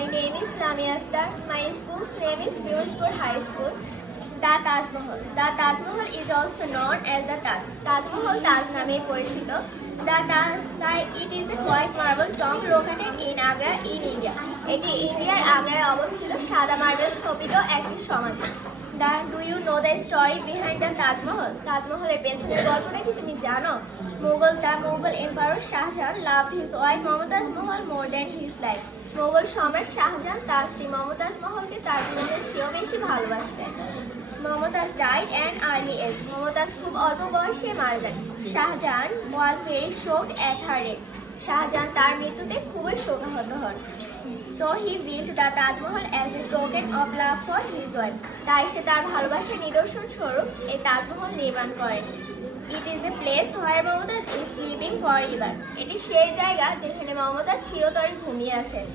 My name is Lamia Akhtar. My school's name is Firozpur High School. The Taj Mahal. The Taj Mahal is also known as the Taj. Taj Mahal Taj নামে পরিচিত। It is a white marble tomb located in Agra in India. এটি ইন্ডিয়ার আগ্রায় অবস্থিত সাদা marble স্থপিত একটি সমাধি। Do you know the story behind the Taj Mahal? তাজমহলের পেছনের গল্পটা কি তুমি জানো? Mughal Emperor Shahjahan loved his wife Mumtaz Mahal more than his life. Mughal সম্রাট শাহজাহান তার স্ত্রী মমতাজ মহলকে তার জীবনের চেয়েও বেশি ভালোবাসতেন। Mumtaz died at early age. Mumtaz খুব অল্প বয়সে মারা যান। Shah Jahan was very shocked at her death. Shah Jahan তার মৃত্যুতে খুবই শোকাহত হন। So he built the Taj Mahal as a token of love for his wife. তাই সে তার ভালোবাসার নিদর্শন স্বরূপ এই তাজমহল নির্মাণ করেন। It is a place where Mumtaz is sleeping forever. এটি সেই জায়গা যেখানে মমতাজ চিরতরে ঘুমিয়ে আছেন।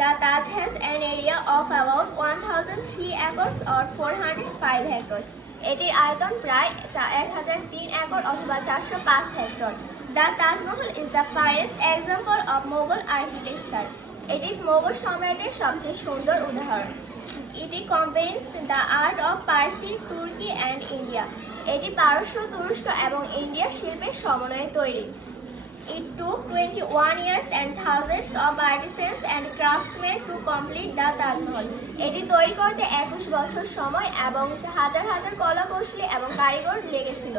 The Taj has an area of about 1003 acres or 405 hectares. এটির আয়তন প্রায় 1003 একর অথবা 405 hectare. The Taj Mahal is the finest example of Mughal architecture. এটি মোগল সম্রাটের সবচেয়ে সুন্দর উদাহরণ। It combines the art of Parsi, Turkey and India. এটি পারস্য, তুরস্ক এবং ইন্ডিয়ার শিল্পের সমন্বয়ে তৈরি। It took 21 years and thousands of artisans and craftsmen to complete the Taj Mahal. এটি তৈরি করতে 21 বছর সময় এবং হাজার হাজার কলা কৌশলী এবং কারিগর লেগেছিল।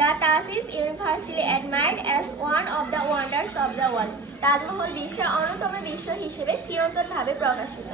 The Taj is universally admired as one of the wonders of the world. Taj Mahal বিশ্বের অন্যতম বিশ্ব হিসেবে চিরন্তনভাবে প্রকাশিত।